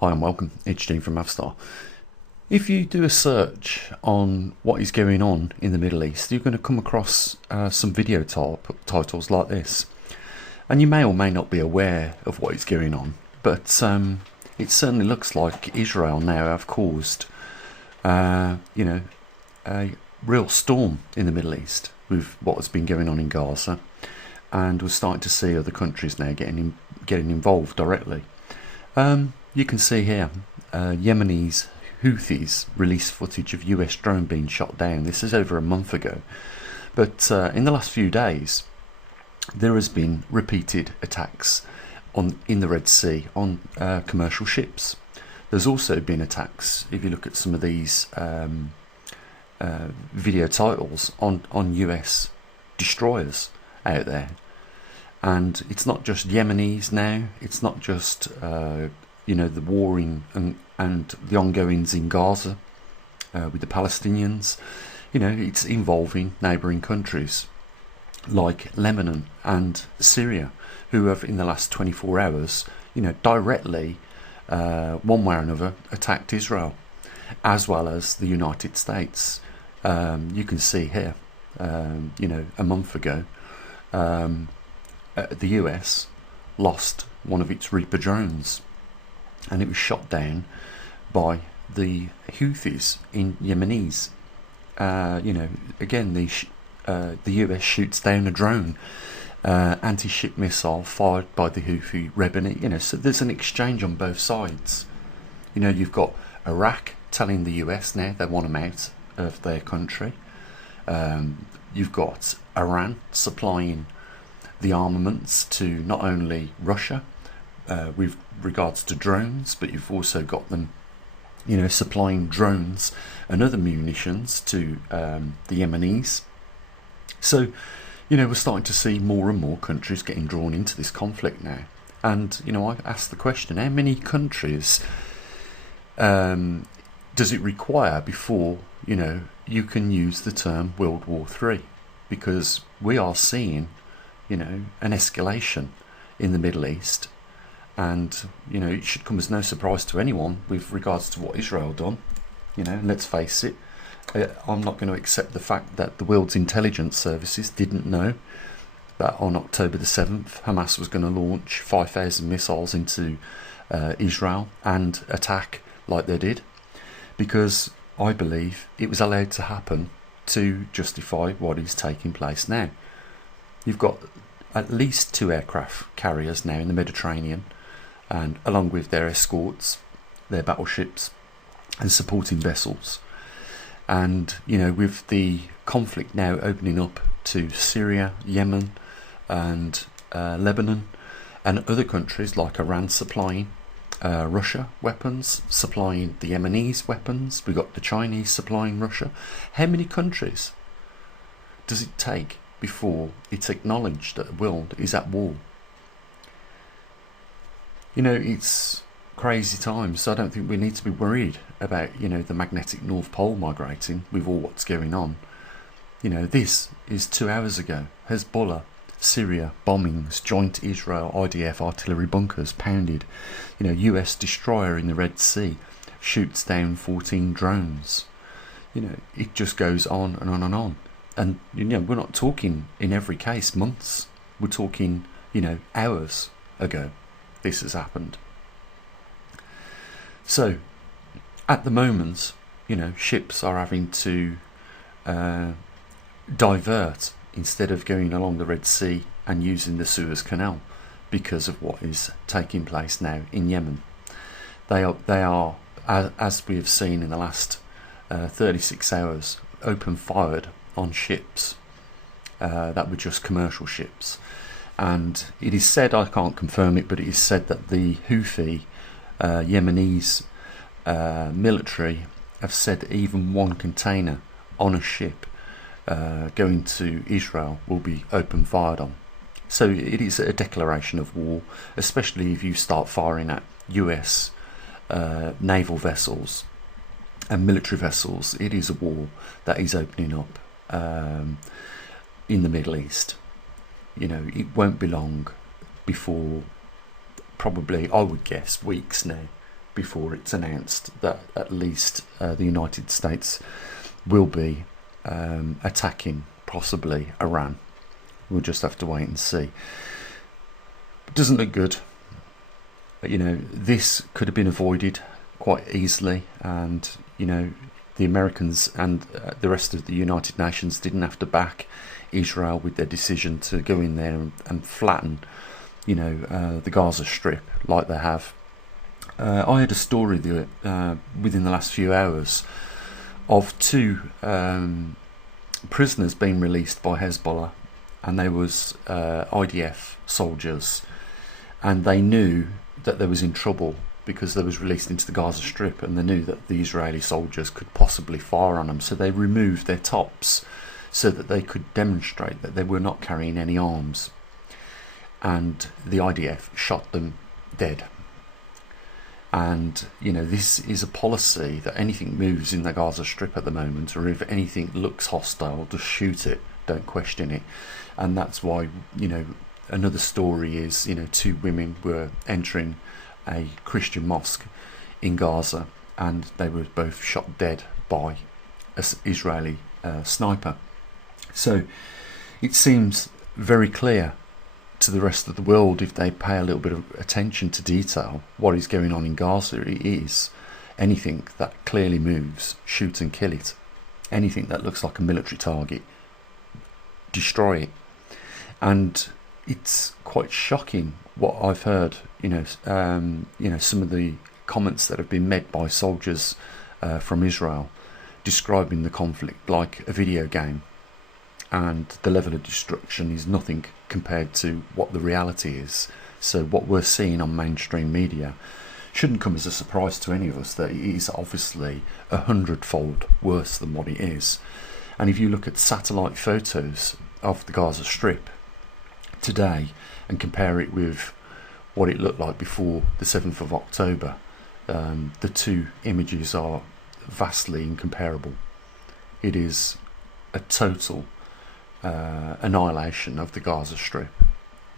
Hi and welcome, it's Gene from maverickstar. If you do a search on what is going on in the Middle East, you're going to come across some video titles like this. And you may or may not be aware of what is going on, but it certainly looks like Israel now have caused, a real storm in the Middle East with what has been going on in Gaza. And we're starting to see other countries now getting involved directly. You can see here, Yemeni's Houthis released footage of US drone being shot down. This is over a month ago. But in the last few days, there has been repeated attacks in the Red Sea on commercial ships. There's also been attacks, if you look at some of these video titles, on US destroyers out there. And it's not just Yemenis now, it's not just the war and the ongoings in Gaza with the Palestinians. It's involving neighbouring countries like Lebanon and Syria, who have in the last 24 hours directly one way or another attacked Israel, as well as the United States. You can see here, a month ago, the US lost one of its Reaper drones, and it was shot down by the Houthis in Yemenis. Again, the US shoots down a drone, anti-ship missile fired by the Houthi rebel. So there's an exchange on both sides. You've got Iraq telling the US now they want them out of their country. You've got Iran supplying the armaments to not only Russia with regards to drones, but you've also got them supplying drones and other munitions to the Yemenis. So we're starting to see more and more countries getting drawn into this conflict now. And I asked the question, how many countries does it require before you can use the term World War III? Because we are seeing an escalation in the Middle East, and it should come as no surprise to anyone with regards to what Israel done. Let's face it, I'm not going to accept the fact that the world's intelligence services didn't know that on October the 7th Hamas was going to launch 5,000 missiles into Israel and attack like they did, because I believe it was allowed to happen to justify what is taking place now. You've got at least 2 aircraft carriers now in the Mediterranean, and along with their escorts, their battleships and supporting vessels. And with the conflict now opening up to Syria, Yemen and Lebanon, and other countries like Iran supplying Russia weapons, supplying the Yemenis weapons, we've got the Chinese supplying Russia. How many countries does it take before it's acknowledged that the world is at war? It's crazy times, so I don't think we need to be worried about the magnetic North Pole migrating with all what's going on. This is 2 hours ago. Hezbollah, Syria, bombings, joint Israel IDF artillery bunkers pounded. US destroyer in the Red Sea shoots down 14 drones. It just goes on and on and on. And we're not talking in every case months. We're talking hours ago this has happened. So at the moment ships are having to divert instead of going along the Red Sea and using the Suez Canal because of what is taking place now in Yemen. They are, as we have seen in the last 36 hours, open fired on ships that were just commercial ships. And it is said, I can't confirm it, but it is said that the Houthi Yemenis military have said that even one container on a ship going to Israel will be open fired on. So it is a declaration of war, especially if you start firing at US naval vessels and military vessels. It is a war that is opening up in the Middle East. It won't be long before, probably I would guess weeks now, before it's announced that at least the United States will be attacking possibly Iran. We'll just have to wait and see. It doesn't look good. This could have been avoided quite easily, and the Americans and the rest of the United Nations didn't have to back Israel with their decision to go in there and flatten the Gaza Strip like they have. I had a story within the last few hours of two prisoners being released by Hezbollah, and they was IDF soldiers, and they knew that they was in trouble because they was released into the Gaza Strip, and they knew that the Israeli soldiers could possibly fire on them, so they removed their tops so that they could demonstrate that they were not carrying any arms, and the IDF shot them dead. And this is a policy that anything moves in the Gaza Strip at the moment, or if anything looks hostile, just shoot it, don't question it. And that's why another story is two women were entering a Christian mosque in Gaza, and they were both shot dead by an Israeli sniper. So it seems very clear to the rest of the world, if they pay a little bit of attention to detail, what is going on in Gaza. It is anything that clearly moves, shoot and kill it. Anything that looks like a military target, destroy it. And it's quite shocking what I've heard. Some of the comments that have been made by soldiers from Israel, describing the conflict like a video game, and the level of destruction is nothing compared to what the reality is. So what we're seeing on mainstream media shouldn't come as a surprise to any of us, that it is obviously 100-fold worse than what it is. And if you look at satellite photos of the Gaza Strip today and compare it with what it looked like before the 7th of October, the two images are vastly incomparable. It is a total annihilation of the Gaza Strip,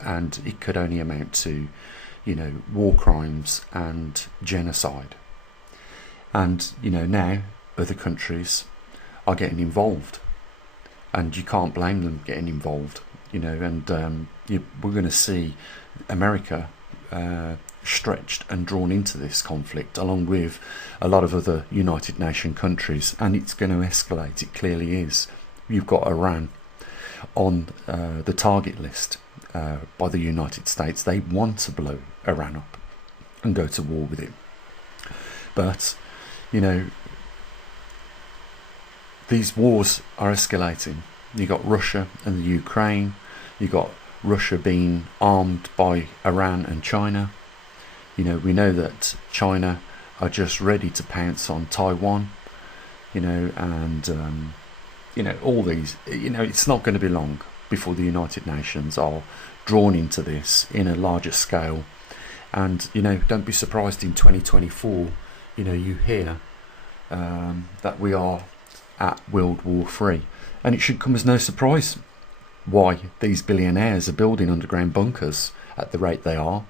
and it could only amount to war crimes and genocide. And now other countries are getting involved, and you can't blame them getting involved. We're going to see America stretched and drawn into this conflict, along with a lot of other United Nations countries, and it's going to escalate. It clearly is. You've got Iran on the target list by the United States. They want to blow Iran up and go to war with it. But these wars are escalating. You got Russia and the Ukraine. You got Russia being armed by Iran and China. We know that China are just ready to pounce on Taiwan. All these, it's not going to be long before the United Nations are drawn into this in a larger scale. And don't be surprised in 2024 you hear that we are at World War III, and it should come as no surprise why these billionaires are building underground bunkers at the rate they are.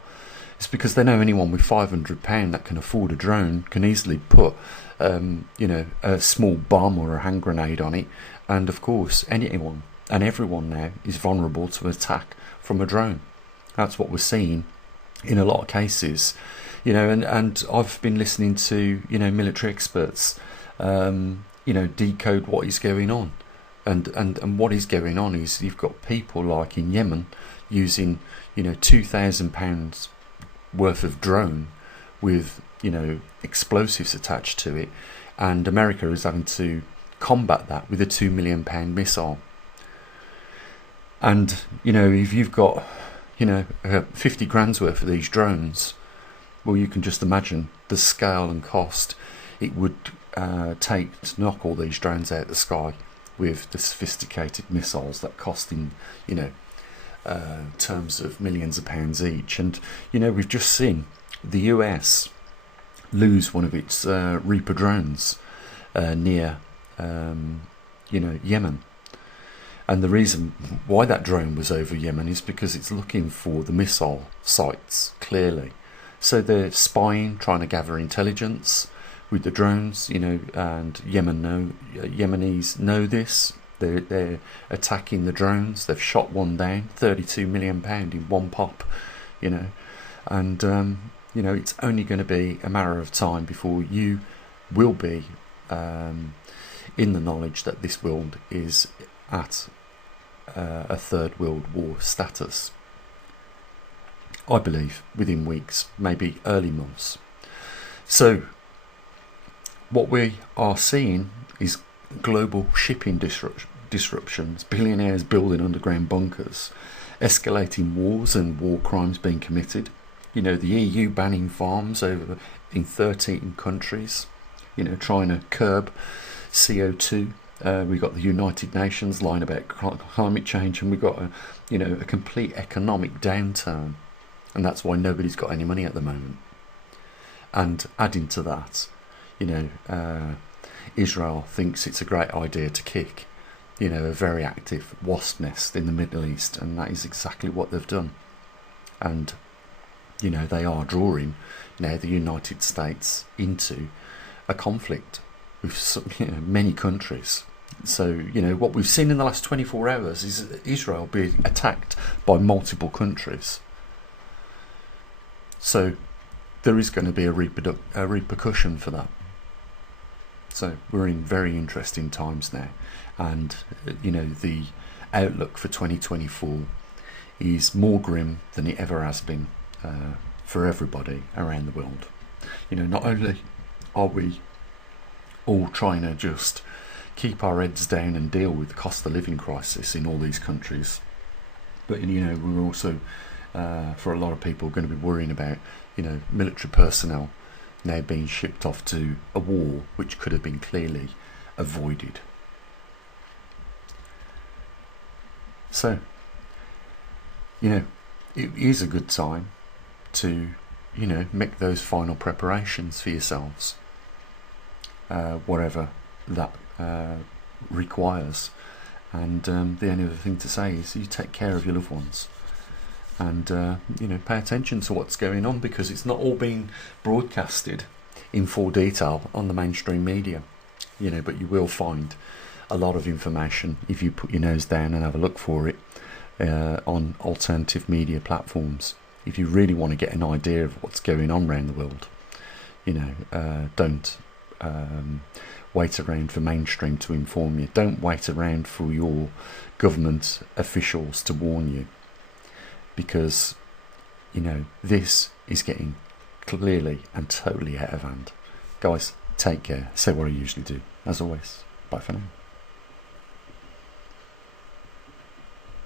It's because they know anyone with £500 that can afford a drone can easily put a small bomb or a hand grenade on it, and of course anyone and everyone now is vulnerable to attack from a drone. That's what we're seeing in a lot of cases, and I've been listening to military experts decode what is going on, and what is going on is you've got people like in Yemen using £2,000 worth of drone with explosives attached to it, and America is having to combat that with a £2 million missile. And if you've got 50 grand's worth of these drones, well, you can just imagine the scale and cost it would take to knock all these drones out of the sky with the sophisticated missiles that cost in terms of millions of pounds each. And we've just seen the US lose one of its Reaper drones near Yemen. And the reason why that drone was over Yemen is because it's looking for the missile sites, clearly. So they're spying, trying to gather intelligence with the drones, and Yemenis know this. They're attacking the drones. They've shot one down, £32 million in one pop, and it's only going to be a matter of time before you will be in the knowledge that this world is at a third world war status. I believe within weeks, maybe early months. So what we are seeing is global shipping disruptions, billionaires building underground bunkers, escalating wars and war crimes being committed. The EU banning farms over in 13 countries, trying to curb CO2. We've got the United Nations lying about climate change, and we've got a complete economic downturn. And that's why nobody's got any money at the moment. And adding to that, Israel thinks it's a great idea to kick, a very active wasp nest in the Middle East, and that is exactly what they've done. And, they are drawing now the United States into a conflict with many countries. So, what we've seen in the last 24 hours is Israel being attacked by multiple countries. So there is going to be a repercussion for that. So we're in very interesting times now, and the outlook for 2024 is more grim than it ever has been for everybody around the world. Not only are we all trying to just keep our heads down and deal with the cost of living crisis in all these countries, but we're also for a lot of people going to be worrying about military personnel now being shipped off to a war which could have been clearly avoided. So it is a good time to make those final preparations for yourselves, whatever that requires. And the only other thing to say is you take care of your loved ones. And pay attention to what's going on, because it's not all being broadcasted in full detail on the mainstream media, but you will find a lot of information if you put your nose down and have a look for it on alternative media platforms. If you really want to get an idea of what's going on around the world, don't wait around for mainstream to inform you. Don't wait around for your government officials to warn you. Because, this is getting clearly and totally out of hand. Guys, take care. Say what I usually do. As always, bye for now.